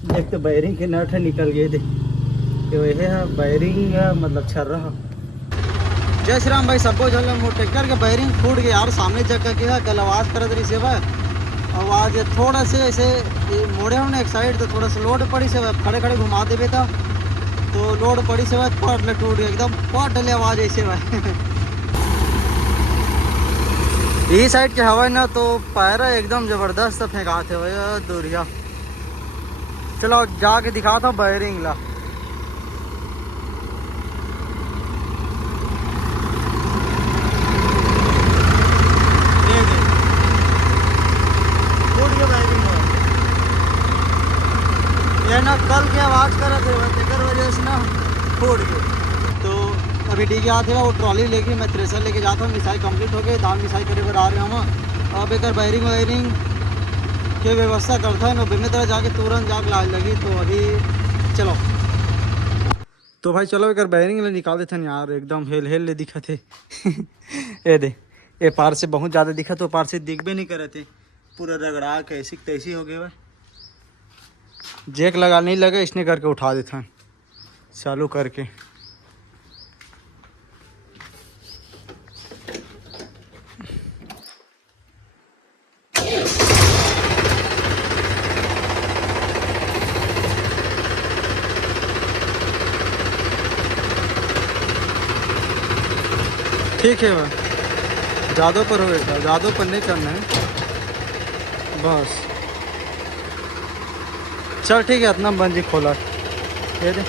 एक तो बैरिंग के नट निकल गए थे, तो यह है बैरिंग मतलब छर रहा। जय श्री राम भाई, सबको जल वो ट्रैक्टर के बैरिंग फूट गया यार, सामने चक्का के है, कल आवाज़ करत रही से भाई, आवाज़ थोड़ा से ऐसे मोड़े हो ना एक साइड, तो थोड़ा सा लोड पड़ी से खड़े खड़े घुमा देवे था, तो लोड पड़ी से भाई पट ले टूट गया एकदम, पट डले आवाज़ ऐसे भाई। ये साइड के हवा ना तो पैरा एकदम ज़बरदस्त फेंकाते हुए दूरिया। चलो जाके दिखाता हूँ बैरिंग ला। ये ना कल की आवाज़ कर रहे थे, तेकर वजह से ना फूट गए। तो अभी ठीक है आते वो ट्रॉली लेके मैं थ्रेसर लेके जाता हूँ, मिसाई कंप्लीट हो गई, धान मिसाई करे पर आ रहे हम। अब एक बैरिंग वायरिंग की व्यवस्था करता है ना, बिना तरह जाके तुरंत जाके लाज लगी। तो अभी चलो, तो भाई चलो एक बैरिंग ले निकाल देते हैं यार, एकदम हेल हेल ले दिखा थे। ये दे, ये पार से बहुत ज़्यादा दिखा, तो पार से दिख भी नहीं कर रहे थे, पूरा रगड़ा कैसी तैसी हो गए भाई। जैक लगा नहीं लगा, इसने करके उठा देता है चालू करके। ठीक है भाई, ज़्यादा पर होएगा, ज़्यादा पर नहीं करना है बस। चल ठीक है, इतना बंजी खोला ये दे,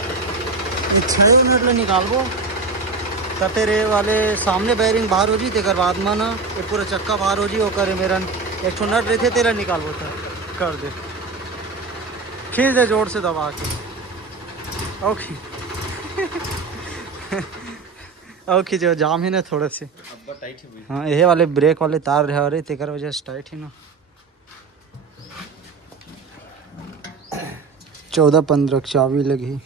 6 मिनट ले निकाल वो, तब तेरे वाले सामने बैरिंग बाहर हो जी, तेकर बाद में ना ये पूरा चक्का बाहर हो जी, वो करे मेरा एक ठो नट रहते तेरा निकाल वो था, कर दे, खींच दे जोर से दबा के। ओके। ओके जो जाम है ना थोड़े से, हाँ ये वाले ब्रेक वाले तार रहे, अरे तेकर वजह से टाइट है ना। 14-15 चाबी लगी।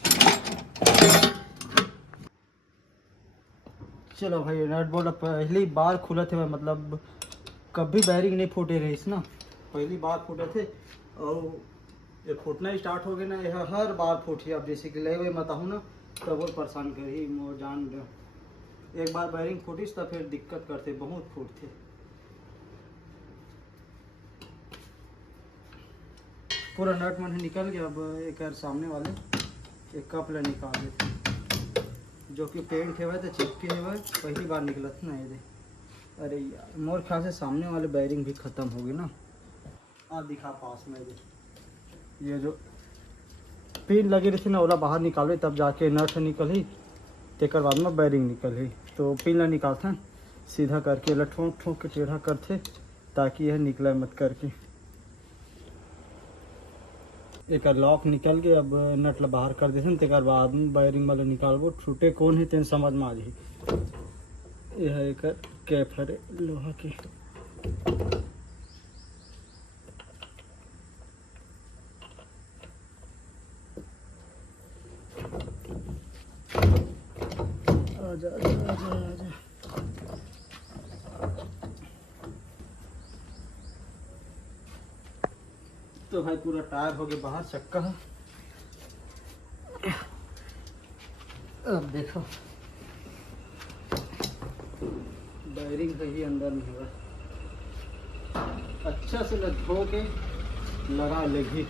चलो भाई, नट बोल्ट पहली बार खुले थे, मतलब कभी बैरिंग नहीं फूटे रही ना, पहली बार फूटे थे, और ये फूटना स्टार्ट हो गया ना, यह हर बार फूटी। अब जैसे कि ले हुए मत हूँ ना, तो बहुत परेशान करी मोर जान दो। एक बार बैरिंग फूटी तो फिर दिक्कत करते, बहुत फूटते। पूरा नट मन निकल गया। अब एक सामने वाले एक कप ले निकाल देते, जो कि पेंट है तो चिपके है, पहली बार निकला था ना ये दे। अरे यार मोर ख्याल से सामने वाले बैरिंग भी ख़त्म हो गए ना। आप दिखा पास में ये जो पिन लगी रही थी ना, ओला बाहर निकाले तब जाके नट निकली, तेकर बाद में बैरिंग निकली। तो पिन ला निकालता सीधा करके, ला ठोक ठोक के टेढ़ा करते ताकि यह निकले मत करके। एक लॉक निकल गए, अब नट ला बाहर कर देते, तेकर बाद में बैरिंग वाला निकालबो, छूटे कौन है तेन समझ में आ जाए। यह एक कैप है लोहा के। आजा आजा आजा आजा। तो भाई पूरा टायर हो गया बाहर, चक्का है। अब देखो बैरिंग कहीं अंदर नहीं होगा, अच्छा से धो के लगा लेगी।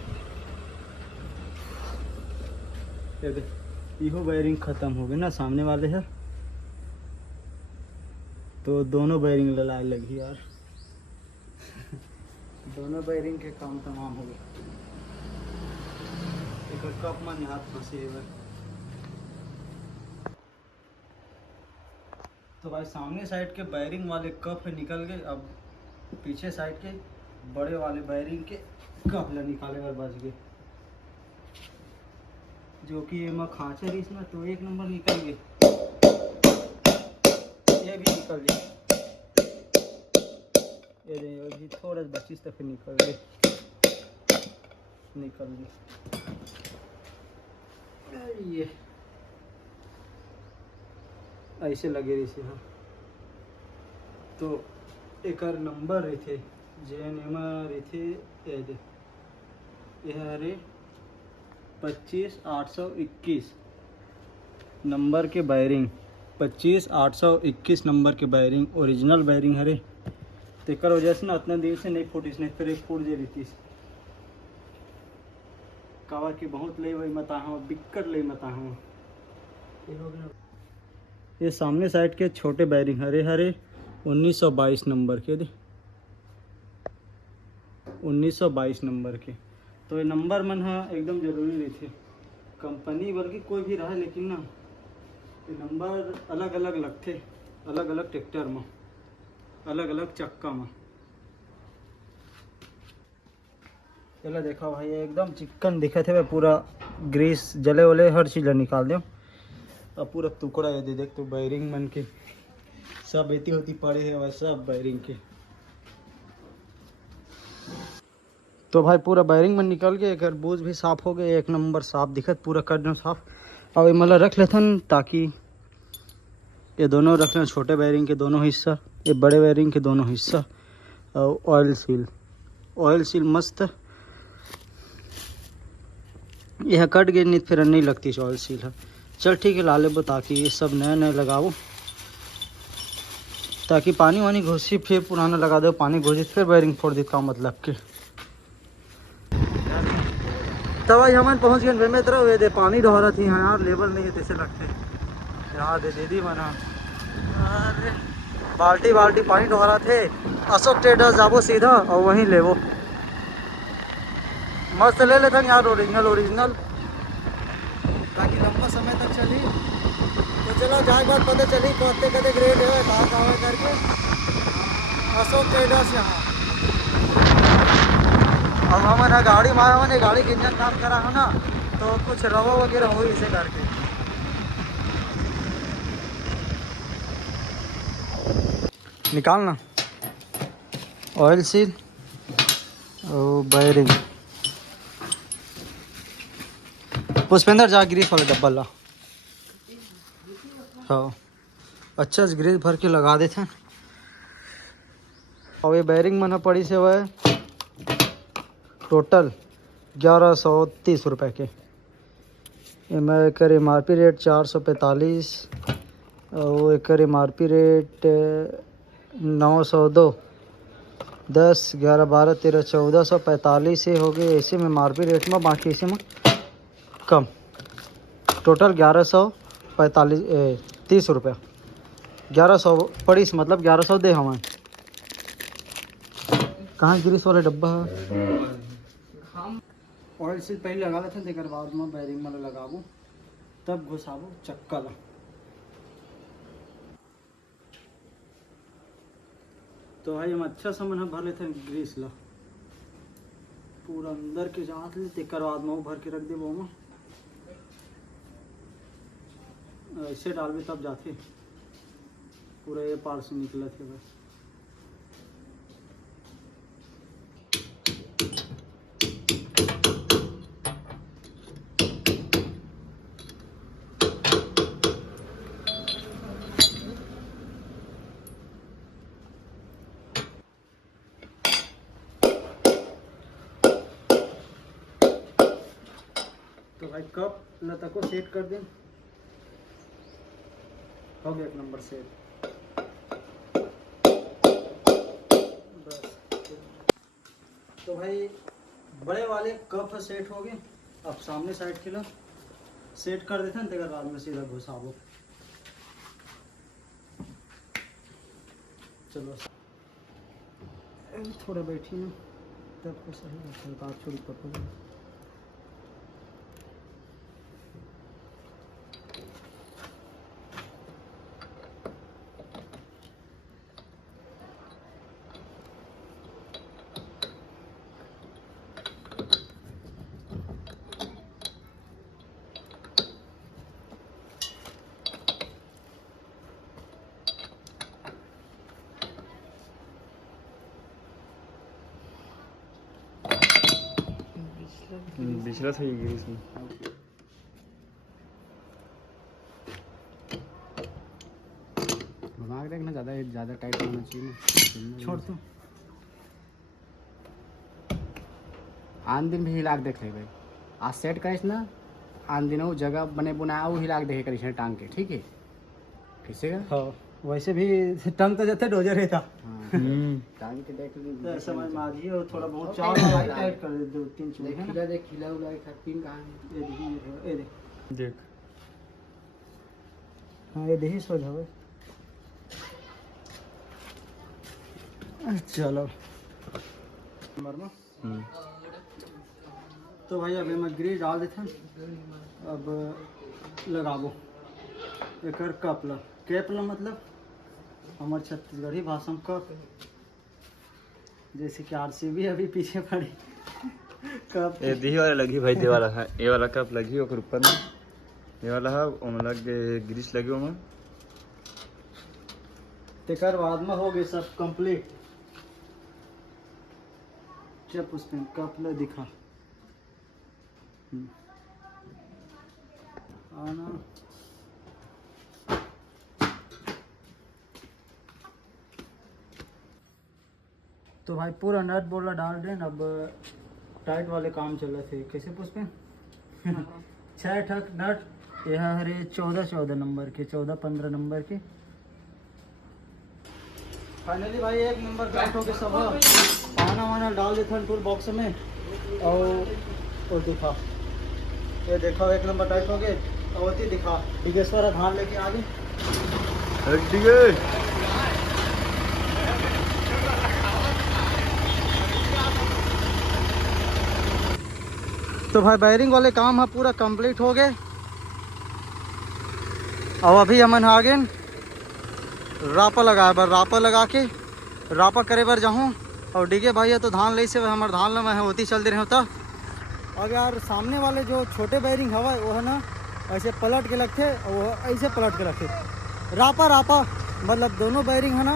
इहो बैरिंग ख़त्म हो गई ना, सामने वाले है तो दोनों बैरिंग लगा लगी यार। दोनों बैरिंग के काम तमाम हो गए। एक कप में हाथ फंसे हुए। तो भाई सामने साइड के बैरिंग वाले कप निकल गए, अब पीछे साइड के बड़े वाले बैरिंग के कप ले निकाले और बच गए, जो कि मैं खांचे रही इसमें, तो एक नंबर निकल गए। ये भी निकल गए, ये भी थोड़ा बची तो फिर निकल गए, निकल गए। ये ऐसे लगे रही से। हाँ तो एक नंबर रहे थे JNM रहे थे, ये अरे 25821 नंबर के बैरिंग, 25821 नंबर के बैरिंग ओरिजिनल बैरिंग हरे। तेकर वजह से ना इतना दिन से नहीं फूटिस, नहीं फिर एक फूट जे रही कावा की बहुत ले वही मता हूँ, बिक्कट ले मता हूँ। ये सामने साइड के छोटे बैरिंग हरे हरे 1922 नंबर के दे, 1922 नंबर के। तो ये नंबर मन हाँ एकदम जरूरी रहते, कंपनी बल्कि कोई भी रहा, लेकिन ना ये नंबर अलग अलग लगते, अलग अलग ट्रैक्टर में, अलग अलग चक्का में। चलो देखो भाई एकदम चिकन दिखत है, पूरा ग्रीस जले वले हर चीज़ निकाल दो। अब पूरा टुकड़ा ये दे देख तो बैरिंग मन के सब एती होती पड़े है वह सब बैरिंग के। तो भाई पूरा बैरिंग मन निकल गए, एक बोझ भी साफ हो गए, एक नंबर साफ दिखत, पूरा कर दो साफ। अब मतलब रख लेथन ताकि ये दोनों रख लें, छोटे बैरिंग के दोनों हिस्सा, ये बड़े बैरिंग के दोनों हिस्सा। और ऑयल सील, ऑयल सील मस्त यह कट गई, नहीं फिर नहीं लगती ऑयल सील है। चल ठीक है ला ले, ताकि ये सब नए नए लगाओ, ताकि पानी वानी घुसी फिर पुराना लगा दो, पानी घुसी फिर बैरिंग फोड़ दी का मतलब के। तब भाई हम पहुँच गए में तरह वे दे पानी डोहरा थी यार, लेवल नहीं है तैसे लगते यहाँ दे दीदी बना। अरे बाल्टी बाल्टी पानी डोहरा थे। अशोक ट्रेडर्स जाबो सीधा और वहीं ले वो मस्त ले लेते हैं यार, ओरिजिनल ओरिजिनल, ताकि लंबा समय तक चली। तो चलो जाए बात पता चली कौते कदे ग्रेड है कहाँ कहाँ करके। अशोक ट्रेडर्स यहाँ अब हमारा गाड़ी मारा मैंने, गाड़ी के इंजन काम करा हो ना, तो कुछ रवा वगैरह हो इसे करके। निकालना ऑयल सील और बैरिंग। पुष्पेंद्र जा ग्रीस वाला डब्बा ला। हाँ अच्छा से ग्रीस भर के लगा देते हैं। और ये बैरिंग मना पड़ी से वह टोटल 1130 रुपये के। मैं एक MRP रेट 445 और एक MRP रेट 902, 10, 11, 12, 13, 1445 से हो गए ऐसे में MRP रेट में, बाकी ऐसे में कम। टोटल 1130 रुपया, 1100 पड़ी से मतलब 1100 दे हमें। कहाँ ग्रीस वाला डब्बा है? ऑयल सील पहले लगा लेते हैं, बाद में बैरिंग में लगाबो तब घुसाबो चक्का ला। तो भाई हम अच्छा सामान भर लेते हैं ग्रीस ला, पूरा अंदर के जात लेते, बाद में भर के रख दे वो में ऐसे डालबे तब जाते पूरा ये पार से निकला थे बस। तो भाई कप लता को सेट कर दें, हो गया एक नंबर सेट बस। तो भाई बड़े वाले कप सेट हो गए, अब सामने साइड के लिए सेट कर देते हैं, तेरा बाद में सीधा घुसाबो। चलो थोड़ा बैठी ना तब को सही है, छोड़ी पकड़। पिछला सही गिरी इसमें। घुमा के देखना, ज़्यादा टाइट होना चाहिए। छोड़ तो आन दिन भी हिला के देख ले भाई, आज सेट करिस ना आन दिनों जगह बने बुनाया वो हिला के देखे करिस टांग के ठीक है कैसे का हाँ वैसे भी टंग तो जते डोजर है था टांग के देख तो समझ में आ गई और थोड़ा बहुत चार टाइट कर दे 2-3 चूड़ी है ना खिला देख खिला उला का तीन कहां है ये देखिए ये देख देख हाँ ये देखिए सो जाओ चलो मरमा तो भाई अभी मैं ग्रीस डाल देते हैं अब लगाबो एक कपला केपला मतलब हमारे छत्तीसगढ़ी भाषा में कप जैसे कि आरसीबी अभी पीछे पड़ी कप ये दी वाला लगी भाई दे वाला है ये वाला कप लगी ओकर ऊपर में ये वाला है ओम लग ग्रीस लगी ओम तेकर बाद में हो गए सब कंप्लीट जब उसमें कपला दिखा आना तो भाई पूरा नट बोला डाल दें अब टाइट वाले काम चल रहे थे कैसे पुष्पें 6 ठक नट यह हरे 14 नंबर के 14-15 नंबर के फाइनली भाई 1 नंबर टाइट हो गए सब पाना वाना डाल देते हैं टूल बॉक्स में और दिखा ये देखो 1 नंबर टाइट हो गए और दिखा डिगेश्वर धान लेके आ गए तो भाई वायरिंग वाले काम है पूरा कंप्लीट हो गए और अभी हमन आगे रापा लगाए बर रापा लगा के रापा करे बर जाऊँ और डीगे भाई है तो धान ले से हमारे धान ला मैं होती चल दे रहे होता और यार सामने वाले जो छोटे वायरिंग हवा वो है ना ऐसे पलट के लगते और वो ऐसे पलट के रखे रापा मतलब दोनों वायरिंग है ना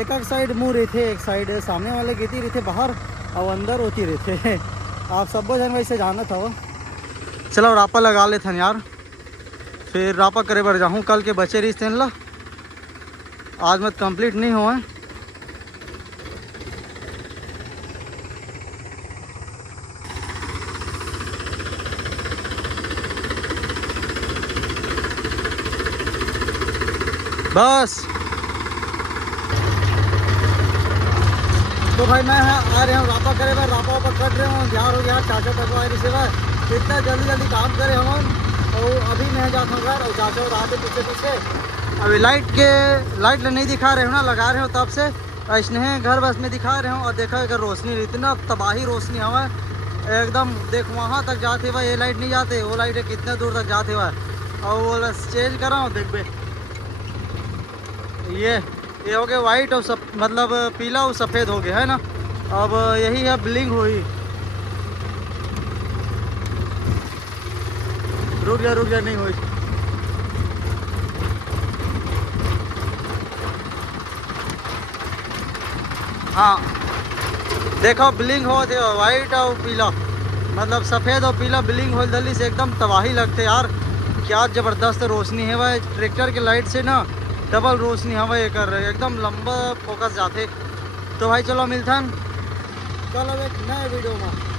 एक साइड मुँह रहते एक साइड सामने वाले गिरती रहते बाहर और अंदर होती रहते आप सब जन वैसे जाना था वो चलो रापा लगा लेते हैं यार फिर रापा करे बर जाऊँ कल के बचे रही ला आज मत कंप्लीट नहीं हुआ है बस तो भाई मैं आ रहे हूँ रापा करे भाई रापा वापा कट रहे हूँ यार हो गया चाचा तक आए से भाई इतना जल्दी काम करे हम और अभी मैं जाता हूँ घर और चाचा और आते पीछे अभी लाइट नहीं दिखा रहे हो ना लगा रहे हो तब से ऐसे घर बस में दिखा रहे हो और देखा अगर रोशनी इतना तबाही रोशनी हवा एकदम देख वहाँ तक जाते हुआ ये लाइट नहीं जाते वो लाइट कितने दूर तक जाते हुआ और वो चेंज कर रहा हूँ देख बे ये हो गया वाइट और सब मतलब पीला और सफ़ेद हो गया है ना अब यही है ब्लिंग हुई रुक जा नहीं हुई हाँ देखो ब्लिंग हो थे वाइट और पीला मतलब सफ़ेद और पीला ब्लिंग हो जल्दी से एकदम तबाही लगते यार क्या ज़बरदस्त रोशनी है भाई ट्रैक्टर के लाइट से ना डबल रोशनी हवा ये कर रहे एकदम लंबा फोकस जाते तो भाई चलो मिलता कल अब एक नए वीडियो में।